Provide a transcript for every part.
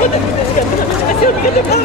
Люди на закате.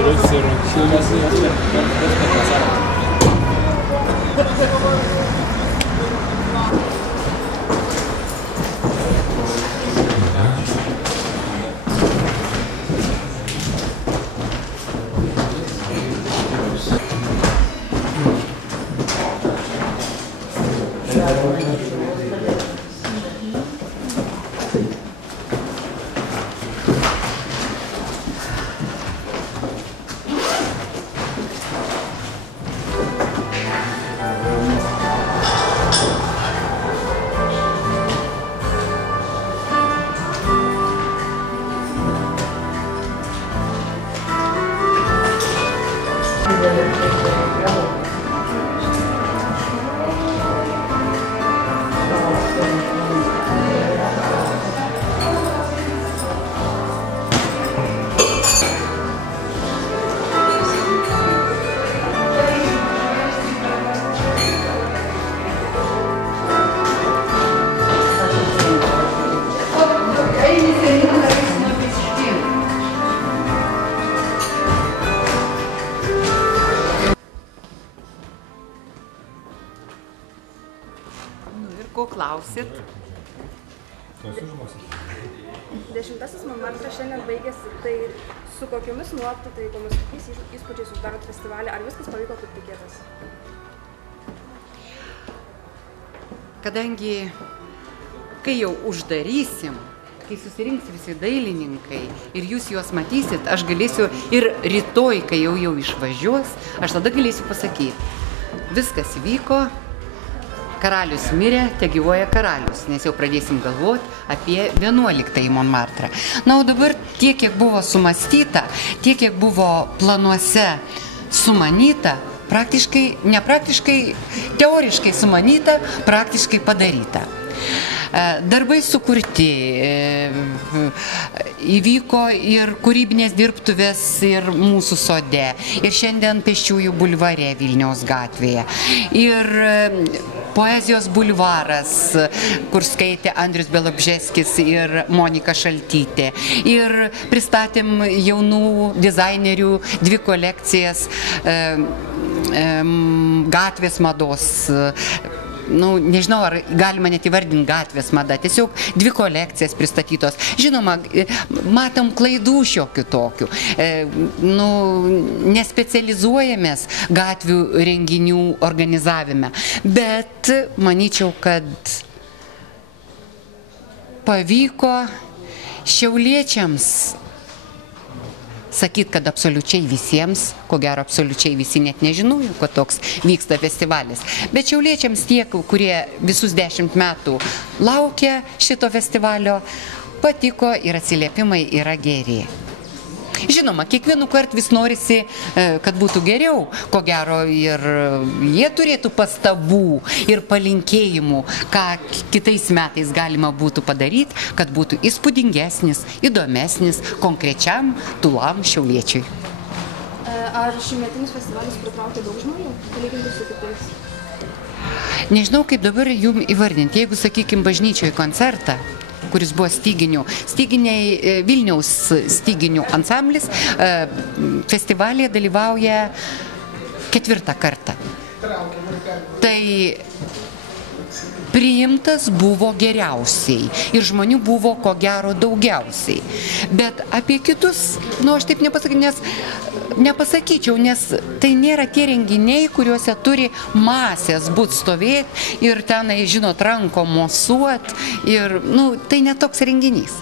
Rus ir šilmas Ko klausit? 10. Montmartras šiandien baigėsi, tai su kokiomis nuotaikomis, kokiais įspūdžiais uždarot festivalį, ar viskas pavyko kaip tikėtas? Kadangi, kai jau uždarysim, kai susirinks visi dailininkai ir jūs juos matysit, aš galėsiu ir rytoj, kai jau išvažiuos, aš tada galėsiu pasakyti, viskas vyko, karalius mirė, te gyvuoja karalius, nes jau pradėsim galvoti apie 11 Montmartrą. Na, o dabar tiek, kiek buvo sumastyta, tiek, kiek buvo planuose sumanyta, teoriškai sumanyta, praktiškai padaryta. Darbai sukurti, įvyko ir kūrybinės dirbtuvės ir mūsų sode, ir šiandien Pėsčiųjų bulvare Vilniaus gatvėje, ir poezijos bulvaras, kur skaitė Andrius Bialobžeskis ir Monika Šaltytė, ir pristatėm jaunų dizainerių 2 kolekcijas gatvės mados. Nežinau, ar galima net įvardinti gatvės mada, tiesiog 2 kolekcijas pristatytos. Žinoma, matom klaidų šiokių tokių, nespecializuojamės gatvių renginių organizavime, bet manyčiau, kad pavyko šiauliečiams sakyt, kad absoliučiai visiems, ko gero absoliučiai visi net nežinojo, kad toks vyksta festivalis. Bet šiauliečiams tiek, kurie visus 10 metų laukia šito festivalio, patiko ir atsiliepimai yra geri. Žinoma, kiekvienu kartu vis norisi, kad būtų geriau, ko gero ir jie turėtų pastabų ir palinkėjimų, ką kitais metais galima būtų padaryti, kad būtų įspūdingesnis, įdomesnis konkrečiam tūlam šiauliečiui. Ar šimetinis festivalis pritraukė daug žmonių, palyginti su kitais? Nežinau, kaip dabar jum įvardinti. Jeigu, sakykime, bažnyčioje koncertą, kuris buvo Vilniaus styginių ansamblis, festivalyje dalyvauja 4. kartą. Tai priimtas buvo geriausiai ir žmonių buvo ko gero daugiausiai. Bet apie kitus, aš taip nepasakyčiau, nes tai nėra tie renginiai, kuriuose turi masės būt stovėti ir tenai, žinot, ranko mosuot ir, tai netoks renginys.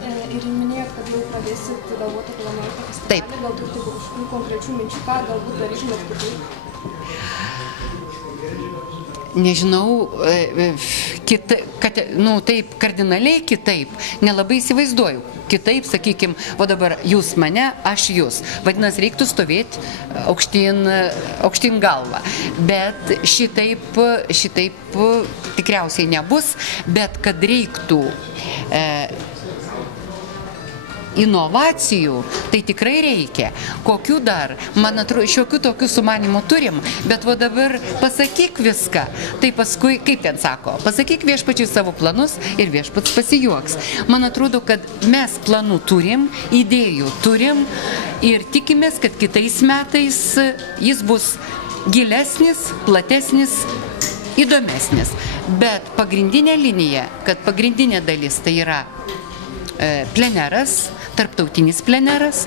Ir minėjot, kad jau pradėsit galvoti planuoti festivalį, gal turite kažkokių konkrečių minčių, ką galbūt darytumėt kitaip? Nežinau, taip kardinaliai kitaip, nelabai įsivaizduoju. Kitaip, sakykime, o dabar jūs mane, aš jūs. Vadinasi, reiktų stovėti aukštyn galvą. Bet šitaip tikriausiai nebus, bet kad reiktų inovacijų tai tikrai reikia. Kokių dar? Man atrodo, šiokių tokių sumanimų turim, bet va dabar pasakyk viską. Tai paskui, kaip ten sako, pasakyk viešpačiui savo planus ir viešpats pasijuoks. Man atrodo, kad mes planų turim, idėjų turim ir tikimės, kad kitais metais jis bus gilesnis, platesnis, įdomesnis. Bet pagrindinė linija, kad pagrindinė dalis tai yra pleneras, tarptautinis pleneras,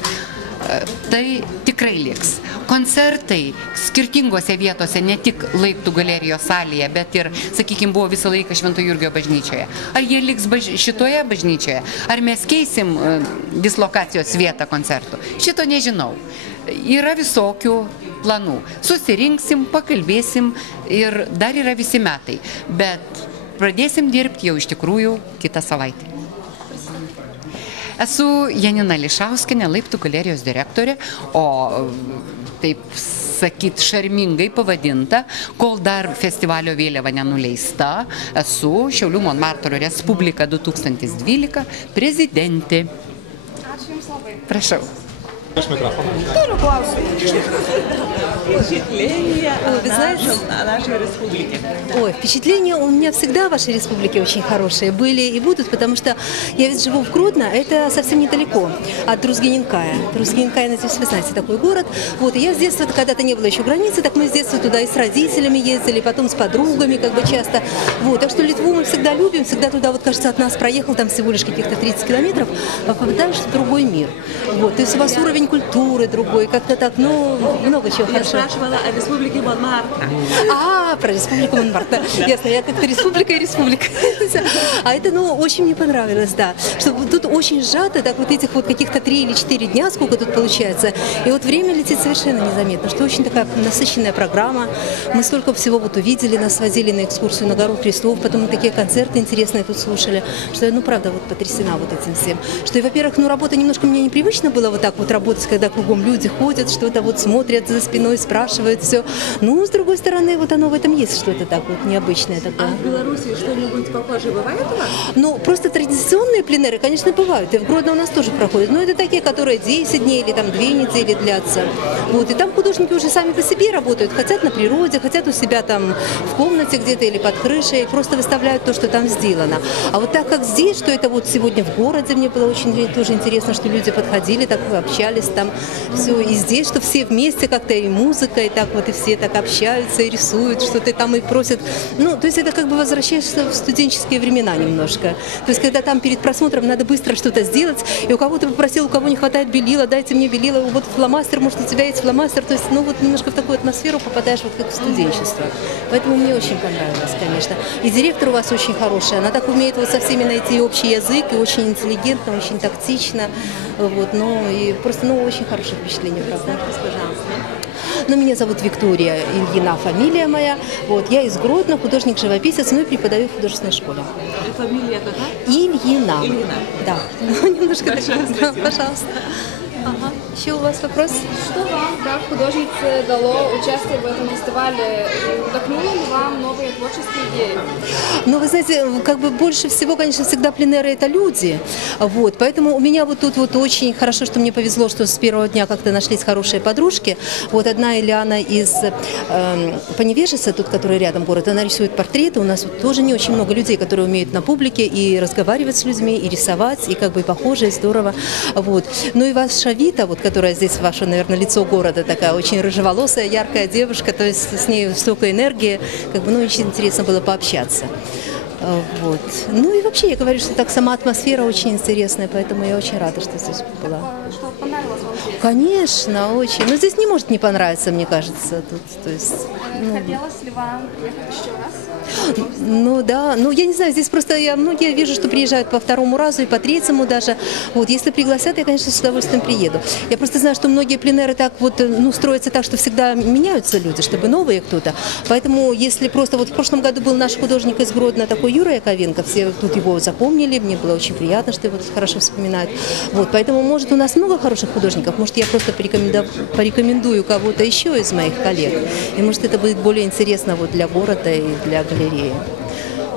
tai tikrai liks. Koncertai skirtingose vietose, ne tik Laiptų galerijos salėje, bet ir, sakykime, buvo visą laiką Švento Jurgio bažnyčioje. Ar jie liks šitoje bažnyčioje? Ar mes keisim dislokacijos vietą koncertų? Šito nežinau. Yra visokių planų. Susirinksim, pakalbėsim ir dar yra visi metai. Bet pradėsim dirbti jau iš tikrųjų kitą savaitę. Esu Janina Lišauskienė, Laiptų galerijos direktorė, o taip sakyt šarmingai pavadinta, kol dar festivalio vėliava nenuleista, esu Šiaulių Monmartro Respublika 2012 prezidentė. Ačiū Jums labai. Prašau. Turiu klausimą. Впечатление о нашей республике. Ой, впечатления у меня всегда о вашей республике очень хорошие были и будут, потому что я ведь живу в Гродно, это совсем недалеко от Друзгиненкая. Друзгиненкая, надеюсь, вы знаете, такой город. Вот, и я с детства, когда-то не было еще границы, так мы с детства туда и с родителями ездили, потом с подругами, как бы часто. Вот, так что Литву мы всегда любим, всегда туда, вот, кажется, от нас проехал там всего лишь каких-то 30 километров, а попадаешь в другой мир. Вот, то есть у вас уровень культуры другой, как-то так, ну, много чего хорошего. Я спрашивала о республике Монмартр. Про республику Монмартр. Ясно, я как-то республика и республика. А это, ну, очень мне понравилось, да. Что тут очень сжато, так вот этих вот каких-то 3 или 4 дня, сколько тут получается. И вот время летит совершенно незаметно, что очень такая насыщенная программа. Мы столько всего вот увидели, нас водили на экскурсию на гору Крестов, потом мы такие концерты интересные тут слушали, что я, ну, правда, вот потрясена вот этим всем. Что и, во-первых, ну, работа немножко мне непривычно было вот так вот работать, когда кругом люди ходят, что-то вот смотрят за спиной, спрашивают все. Ну, с другой стороны, вот оно в этом есть что-то так вот необычное такое. А в Беларуси что-нибудь похожее бывает у вас? Ну, просто традиционные пленеры, конечно, бывают. И в Гродно у нас тоже проходят. Но это такие, которые 10 дней или там 2 недели длятся. Вот. И там художники уже сами по себе работают. Хотят на природе, хотят у себя там в комнате где-то или под крышей. Просто выставляют то, что там сделано. А вот так как здесь, что это вот сегодня в городе, мне было очень тоже интересно, что люди подходили, так общались там. Все. И здесь, что все вместе как-то и музыка, и так вот и все так общаются, и рисуют, что-то там и просят. Ну, то есть это как бы возвращаешься в студенческие времена немножко. То есть когда там перед просмотром надо быстро что-то сделать, и у кого-то попросил, у кого не хватает белила, дайте мне белила, вот фломастер, может, у тебя есть фломастер. То есть, ну, вот немножко в такую атмосферу попадаешь, вот как в студенчество. Поэтому мне очень понравилось, конечно. И директор у вас очень хороший, она так умеет вот со всеми найти общий язык, и очень интеллигентно, очень тактично. Вот, ну, и просто, ну, очень хорошее впечатление, правда. Ну, меня зовут Виктория Ильина, фамилия моя. Вот, я из Гродно, художник-живописец, ну и преподаю в художественной школе. Фамилия какая? Ильина. Ильина. Да. Ну, немножко так. Пожалуйста. Ага. Еще у вас вопрос? Что вам, как художнице, дало участие в этом фестивале? Вдохнули ли вам новые творческие идеи? Ну, вы знаете, как бы больше всего, конечно, всегда пленеры – это люди. Вот, поэтому у меня вот тут вот очень хорошо, что мне повезло, что с первого дня как-то нашлись хорошие подружки. Вот одна Ильяна из Поневежеса, тут, который рядом город, она рисует портреты. У нас вот тоже не очень много людей, которые умеют на публике и разговаривать с людьми, и рисовать, и как бы похоже, и здорово. Вот. Ну и ваша Вита, вот, которая здесь, ваше, наверное, лицо города, такая очень рыжеволосая, яркая девушка, то есть с ней столько энергии, как бы, ну, очень интересно было пообщаться. Вот. Ну и вообще, я говорю, что так сама атмосфера очень интересная, поэтому я очень рада, что здесь была. Что понравилось вам здесь? Конечно, очень. Но здесь не может не понравиться, мне кажется. Тут, то есть, ну, Хотелось ли вам приехать еще раз? ну да, ну я не знаю, здесь просто многие вижу, что приезжают по второму разу и по третьему даже. Вот, если пригласят, я, конечно, с удовольствием приеду. Я просто знаю, что многие пленеры так вот, ну, строятся так, что всегда меняются люди, чтобы новые кто-то. Поэтому, если просто вот в прошлом году был наш художник из Гродно, такой Юра Яковенко, все тут его запомнили, мне было очень приятно, что его тут хорошо вспоминают. Вот, поэтому, может, у нас много хороших художников, может, я просто порекомендую кого-то еще из моих коллег. И, может, это будет более интересно вот для города и для галереи.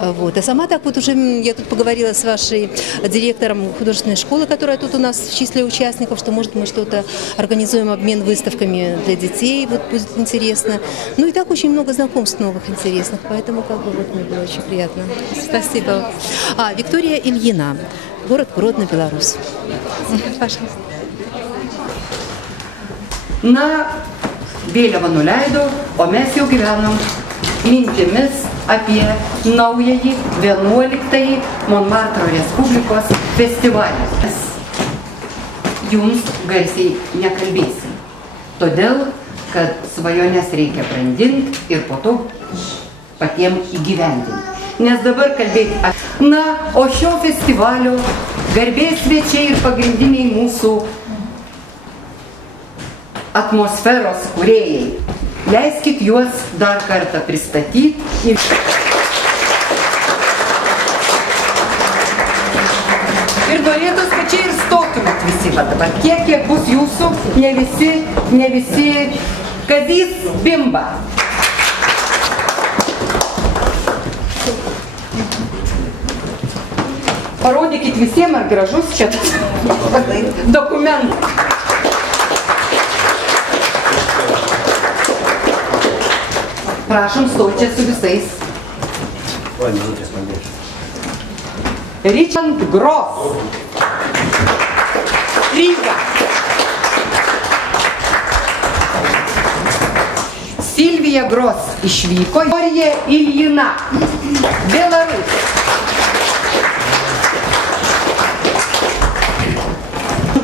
Вот. А сама так вот уже, я тут поговорила с вашей директором художественной школы, которая тут у нас в числе участников, что может мы что-то организуем, обмен выставками для детей, вот будет интересно. Ну и так очень много знакомств новых интересных, поэтому как бы вот мне было очень приятно. Спасибо. Виктория Ильина, город Гродно, Беларусь. Пожалуйста. Na, vėliava nuleido, o mes jau gyvenam mintimis apie naująjį 11-ąjį Monmartro Respublikos festivalį. Mes jums garsiai nekalbėsim, todėl, kad svajones reikia brandinti ir po to patiems įgyvendinti. Nes dabar kalbėti apie... Na, o šio festivalio garbės svečiai ir pagrindiniai mūsų atmosferos kūrėjai. Leiskit juos dar kartą pristatyti. Ir norėtus, kad čia ir stotumėt visi va dabar. Kiek bus jūsų, ne visi, Kazys Bimba. Parodykit visiems, ar gražus čia dokumentas. Prašom stoti čia su visais. Richard Gross, Ryga. Silvija Gross išvyko. Viktorija Iljina, Belarus.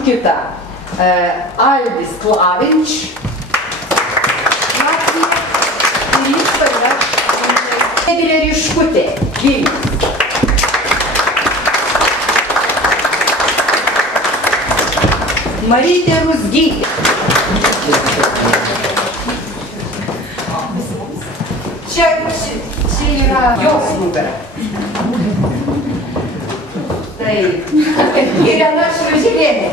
Kita, Aldis Klavinč, Latvija. Eglė Ryškutė, Vilnius. Marytė Ruzgytė. Čia yra jos nugara. Tai Irena Švažėlienė.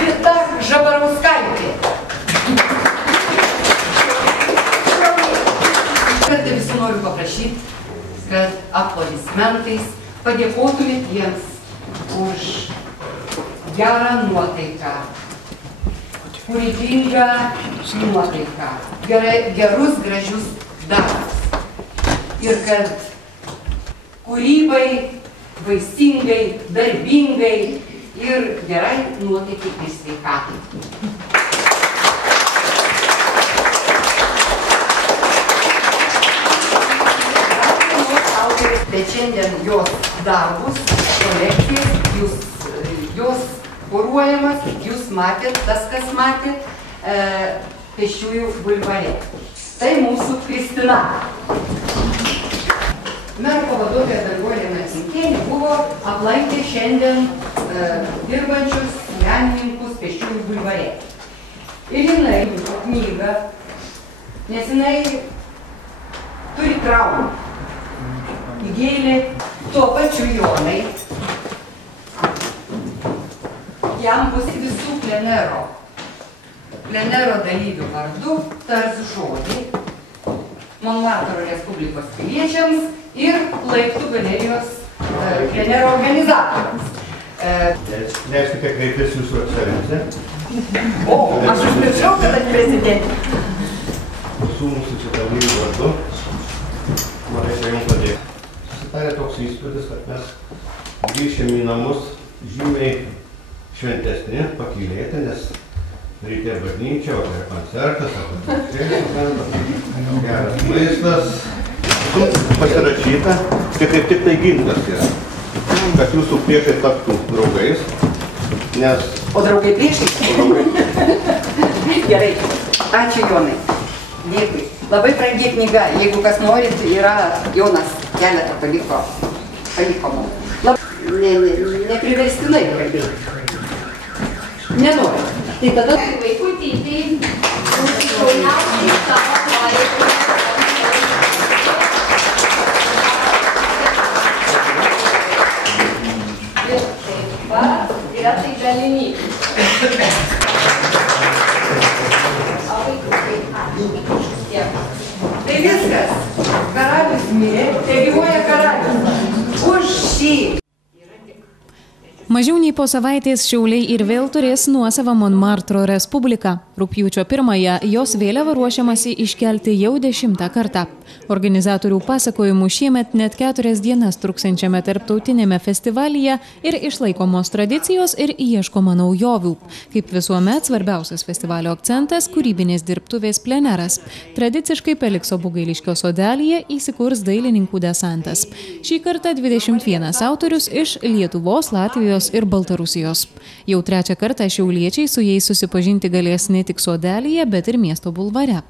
Vita Žabarauskaitė. Kartą visų noriu paprašyti, kad aplodismentais padėkotumėt jiems už gerą nuotaiką, kūrybingą nuotaiką, gerus, gražius darbus. Ir kad kūrybai, vaisingai, darbingai ir gerai nuotaikai ir sveikatai. Bet šiandien jos darbus, kolekcijas, jos kuruojamas, jūs matėt, tas, kas matėt, Pėsčiųjų bulvare. Tai mūsų Kristina. Mero pavaduotoja Danguolė Marcinkienė buvo aplankė šiandien dirbančius menininkus Pėsčiųjų bulvare. Ir jinai knygą, nes jinai turi traumą. Įgėlė tuo pačiu Jonai. Jam bus visų plenero dalyvių vardu tars žodį Monmartro Respublikos piliečiams ir Laiptų galerijos plenero organizatoriams. Leiskite kreiptis jūsų ekscelencija. O, aš užmiršau, kad aš prezidentė. Visų mūsų čia dalyvių vardu norėčiau jums padėti. Susitarė toks įspūdis, kad mes grįšim į namus žymiai šventesni, pakylėti, nes reikia bažnyčia, vakare koncertas, geras maistas. Pasirašyta, kad kaip tik tai gintas yra, kad jūsų priešai taptų draugais, nes... O draugai priešai? Gerai. Ačiū, Jonai. Dėkui. Labai brangi knyga. Jeigu kas norit, yra Jonas keletą paliko mums. Nepriverstinai kalbėti. Nenoriu. Tai tada... Vaikutytį, šauniausiai savo poreikių. Ir taip pat yra tai galimybė. Tai viskas. Karalius mirė, tai gyvoja karalius. Už šį. Mažiau nei po savaitės Šiauliai ir vėl turės nuosavą Monmartro Respubliką. Rugpjūčio 1-ąją jos vėliavą ruošiamasi iškelti jau 10. kartą. Organizatorių pasakojimų šiemet net 4 dienas truksiančiame tarptautinėme festivalyje ir išlaikomos tradicijos ir ieškoma naujovių. Kaip visuomet, svarbiausias festivalio akcentas – kūrybinės dirbtuvės pleneras. Tradiciškai Felikso Bugailiškio sodelyje įsikurs dailininkų desantas. Šį kartą 21 autorius iš Lietuvos, Latvijos ir Baltarusijos. Jau 3. kartą šiauliečiai su jais susipažinti galės ne tik sodelyje, bet ir miesto bulvare.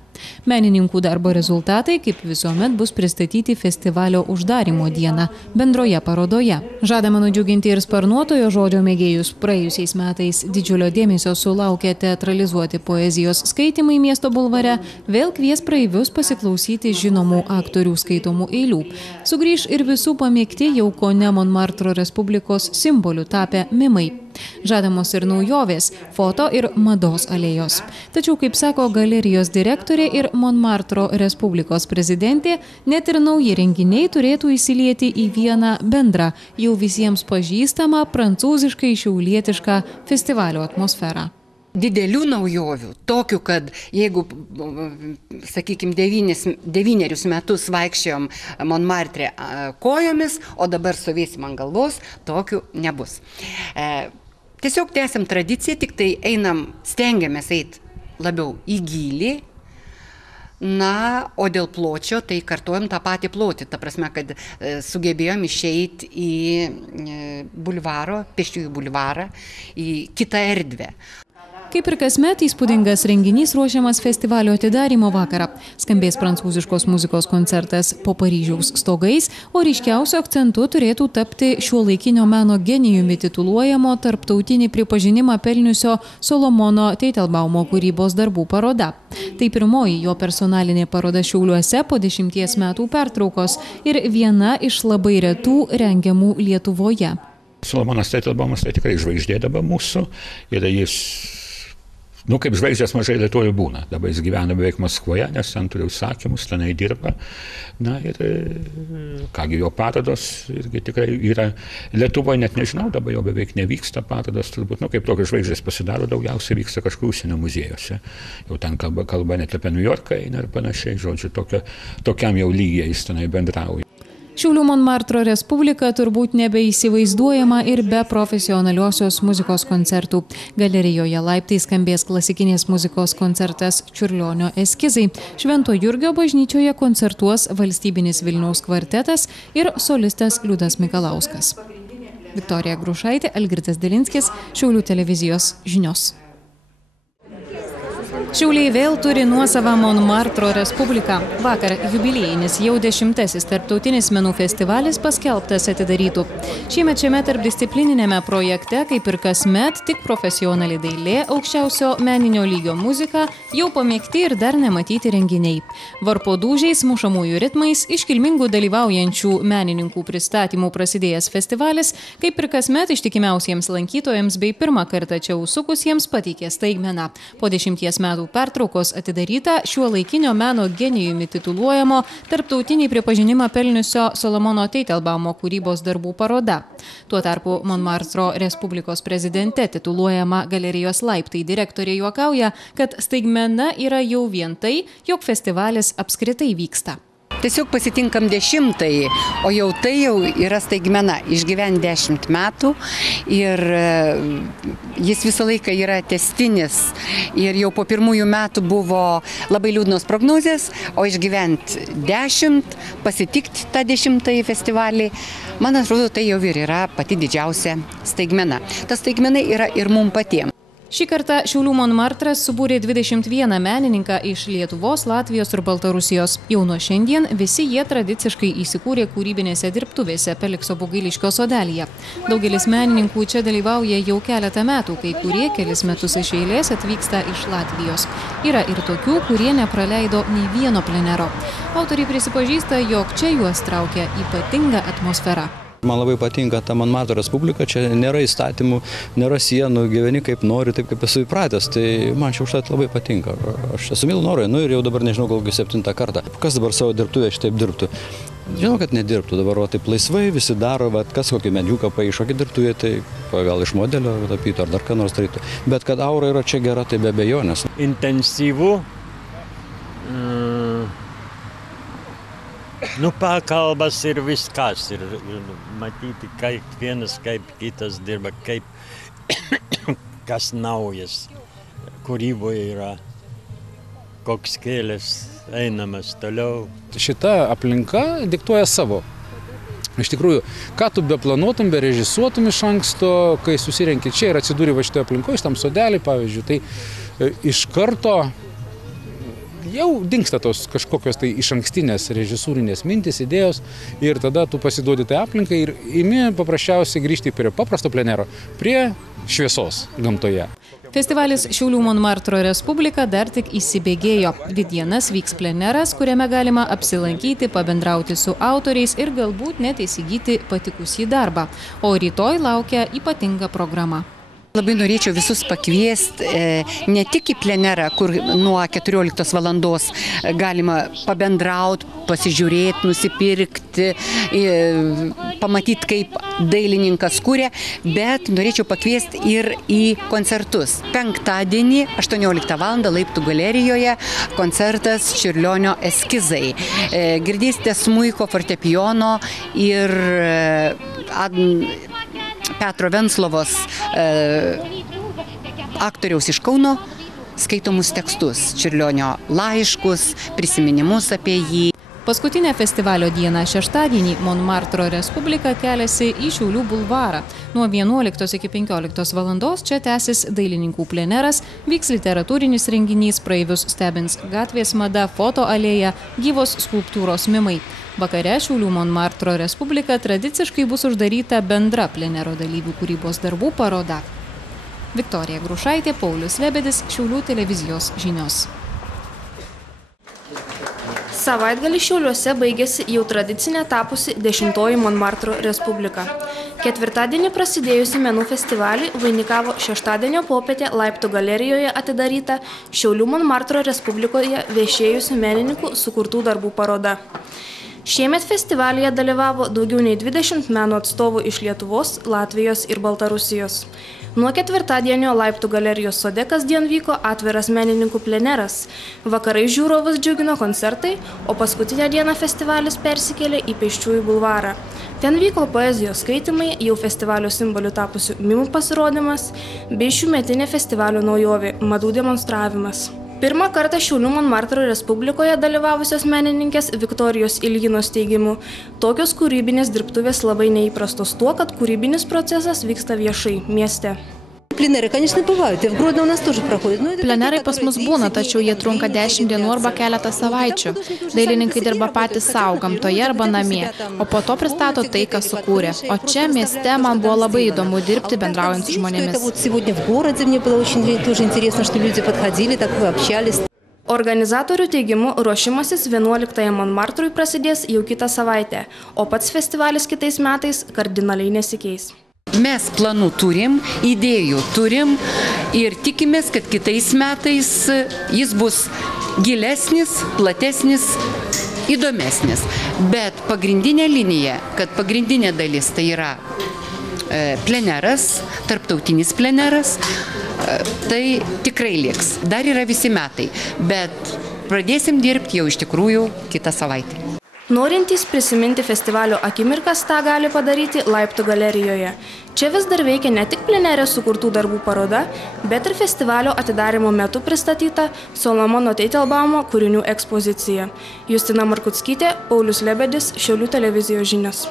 Menininkų darbo rezultatai, kaip visuomet, bus pristatyti festivalio uždarymo dieną bendroje parodoje. Žadama nudžiuginti ir sparnuotojo žodžio mėgėjus. Praėjusiais metais didžiulio dėmesio sulaukė teatralizuoti poezijos skaitymai miesto bulvare, vėl kvies praeivius pasiklausyti žinomų aktorių skaitomų eilių. Sugrįš ir visų pamėgti jau kone Monmartro Respublikos simbolių tapę mimai. Žadamos ir naujovės – foto ir mados alėjos. Tačiau, kaip sako galerijos direktorė ir Monmartro Respublikos prezidentė, net ir nauji renginiai turėtų įsilieti į vieną bendrą, jau visiems pažįstamą prancūziškai šiaulietišką festivalio atmosferą. Didelių naujovių, tokių, kad jeigu, sakykime, 9 metus vaikščiojom Monmartre kojomis, o dabar stovėsim ant galvos, tokių nebus. Tiesiog tęsiam tradiciją, tik tai stengiamės eiti labiau į gylį. Na, o dėl pločio, tai kartuojam tą patį plotį. Ta prasme, kad sugebėjom išeiti į bulvaro, pėsčiųjų bulvarą, į kitą erdvę. Kaip ir kasmet, įspūdingas renginys ruošiamas festivalio atidarymo vakarą. Skambės prancūziškos muzikos koncertas po Paryžiaus stogais, o ryškiausiu akcentu turėtų tapti šiuolaikinio meno genijumi tituluojamo tarptautinį pripažinimą pelniusio Solomono Teitelbaumo kūrybos darbų paroda. Tai pirmoji jo personalinė paroda Šiauliuose po 10 metų pertraukos ir viena iš labai retų rengiamų Lietuvoje. Solomonas Teitelbaumas tai tikrai žvaigždė dabar mūsų ir jis kaip žvaigždės mažai Lietuvoje būna. Dabar jis gyvena beveik Maskvoje, nes ten turi užsakymus, tenai dirba. Na ir kągi jo parodos irgi tikrai yra Lietuvoje, net nežinau, dabar jau beveik nevyksta parodos, turbūt, kaip tokios žvaigždės pasidaro, daugiausiai vyksta kažkur užsienio muziejuose. Jau ten kalba net apie New Yorką eina ir panašiai, žodžiu, tokiam jau lygiai jis tenai bendrauja. Šiaulių Monmartro Respublika turbūt nebeįsivaizduojama ir be profesionaliosios muzikos koncertų. Galerijoje laiptais skambės klasikinės muzikos koncertas Čiurlionio eskizai. Švento Jurgio bažnyčioje koncertuos valstybinis Vilniaus kvartetas ir solistas Liudas Mikalauskas. Viktorija Grušaitė, Algirdas Delinskis, Šiaulių televizijos žinios. Šiauliai vėl turi nuosavą Monmartro Respubliką. Vakar jubiliejinis jau 10. tarptautinis menų festivalis paskelbtas atidarytų. Šiemet šiame tarpdisciplininėme projekte, kaip ir kasmet, tik profesionali dailė, aukščiausio meninio lygio muzika, jau pamėgti ir dar nematyti renginiai. Varpo dūžiais, mušamųjų ritmais, iškilmingų dalyvaujančių menininkų pristatymų prasidėjęs festivalis, kaip ir kasmet ištikimiausiems lankytojams bei pirmą kartą čia užsukusiems pateikė staigmeną. Po 10 metų pertraukos atidaryta šiuolaikinio meno genijumi tituluojamo tarptautinį pripažinimą pelniusio Solomono Teitelbaumo kūrybos darbų paroda. Tuo tarpu Monmartro Respublikos prezidente tituluojama galerijos laiptai direktorė juokauja, kad staigmena yra jau vien tai, jog festivalis apskritai vyksta. Tiesiog pasitinkam 10-ąjį, o jau tai jau yra staigmena. Išgyventi 10 metų ir jis visą laiką yra tęstinis. Ir jau po pirmųjų metų buvo labai liūdnos prognozės, o išgyventi 10, pasitikti tą 10-ąjį festivalį, man atrodo, tai jau ir yra pati didžiausia staigmena. Ta staigmena yra ir mums patiems. Šį kartą Šiaulių Monmartras subūrė 21 menininką iš Lietuvos, Latvijos ir Baltarusijos. Jau nuo šiandien visi jie tradiciškai įsikūrė kūrybinėse dirbtuvėse Felikso Bugailiškio sodelyje. Daugelis menininkų čia dalyvauja jau keletą metų, kai kurie kelis metus iš eilės atvyksta iš Latvijos. Yra ir tokių, kurie nepraleido nei vieno plenero. Autoriai prisipažįsta, jog čia juos traukia ypatinga atmosfera. Man labai patinka ta Monmartro Respublika, čia nėra įstatymų, nėra sienų, gyveni kaip nori, taip kaip esu įpratęs, tai man čia užtat labai patinka. Aš esu Milnoroje, ir jau dabar nežinau, gal 7 kartą. Kas dabar savo dirbtuvėje šitaip dirbtų? Žinau, kad nedirbtų, dabar taip laisvai visi daro, kas kokį mediuką paišokį dirbtuvėje, tai gal iš modelio tapytų ar dar ką nors darytų. Bet kad aura yra čia gera, tai be abejonės. Intensyvu. Pakalbas ir viskas, ir matyti, kaip vienas, kaip kitas dirba, kaip kas naujas kūryboje yra, koks kelias einamas toliau. Šita aplinka diktuoja savo. Iš tikrųjų, ką tu beplanuotum, berežisuotum iš anksto, kai susirenki čia ir atsidūri va šitoje aplinkoje, šitam sodelį, pavyzdžiui, tai iš karto jau dingsta tos kažkokios tai iš ankstinės režisūrinės mintis, idėjos ir tada tu pasiduodi tai aplinkai ir imi paprasčiausiai grįžti prie paprasto plenero, prie šviesos gamtoje. Festivalis Šiaulių Monmartro Respublika dar tik įsibėgėjo. 2 dienas vyks pleneras, kuriame galima apsilankyti, pabendrauti su autoriais ir galbūt net įsigyti patikusį darbą. O rytoj laukia ypatinga programa. Labai norėčiau visus pakviesti ne tik į plenerą, kur nuo 14 valandos galima pabendrauti, pasižiūrėti, nusipirkti, pamatyti, kaip dailininkas kuria, bet norėčiau pakviesti ir į koncertus. Penktadienį 18 val. Laiptų galerijoje koncertas Čiurlionio eskizai. Girdėsite smuiko, fortepijono ir Petro Venslovos aktoriaus iš Kauno skaitomus tekstus, Čiurlionio laiškus, prisiminimus apie jį. Paskutinę festivalio dieną šeštadienį Monmartro Respublika keliasi į Šiaulių bulvarą. Nuo 11 iki 15 valandos čia tęsis dailininkų pleneras, vyks literatūrinis renginys, praeivius stebins gatvės mada, foto alėja, gyvos skulptūros mimai. Vakare Šiaulių Monmartro Respublika tradiciškai bus uždaryta bendra plenero dalyvių kūrybos darbų paroda. Viktorija Grušaitė, Paulius Lebedis, Šiaulių televizijos žinios. Savaitgalį Šiauliuose baigėsi jau tradicinė tapusi 10-oji Monmartro Respublika. Ketvirtadienį prasidėjusi menų festivalį vainikavo šeštadienio popietę Laiptų galerijoje atidaryta Šiaulių Monmartro Respublikoje viešėjusių menininkų sukurtų darbų paroda. Šiemet festivalyje dalyvavo daugiau nei 20 meno atstovų iš Lietuvos, Latvijos ir Baltarusijos. Nuo ketvirtadienio Laiptų galerijos sode kasdien vyko atviras menininkų pleneras. Vakarai žiūrovus džiugino koncertai, o paskutinę dieną festivalis persikėlė į Pėsčiųjų bulvarą. Ten vyko poezijos skaitymai, jau festivalio simboliu tapusių mimų pasirodymas, bei šiųmetinė festivalio naujovė – madų demonstravimas. Pirmą kartą Šiaulių Monmartro Respublikoje dalyvavusios menininkės Viktorijos Iljinos teigimu, tokios kūrybinės dirbtuvės labai neįprastos tuo, kad kūrybinis procesas vyksta viešai mieste. Plenеры, конечно, бывают. И в Гродно у нас тоже проходят. Plenerai pas mus būna, tačiau jie trunka 10 dienų arba keletą savaičių. Dailininkai dirba patys savo, gamtoje arba namie, o po to pristato tai, ką sukūrė. O čia mieste man buvo labai įdomu dirbti, bendraujant su žmonėmis. Сегодня в городе мне было очень тоже интересно, что люди подходили, так общались. Organizatorių teigimu, ruošimasis 11-ąją Monmartrui prasidės jau kitą savaitę, o pats festivalis kitais metais kardinaliai nesikeis. Mes planų turim, idėjų turim ir tikimės, kad kitais metais jis bus gilesnis, platesnis, įdomesnis. Bet pagrindinė linija, kad pagrindinė dalis tai yra pleneras, tarptautinis pleneras, tai tikrai liks. Dar yra visi metai, bet pradėsim dirbti jau iš tikrųjų kitą savaitę. Norintys prisiminti festivalio akimirkas tą gali padaryti Laiptų galerijoje. Čia vis dar veikia ne tik plenerė sukurtų darbų paroda, bet ir festivalio atidarymo metu pristatyta Solomono Teitelbaumo kūrinių ekspozicija. Justina Markuckytė, Paulius Lebedis, Šiaulių televizijos žinios.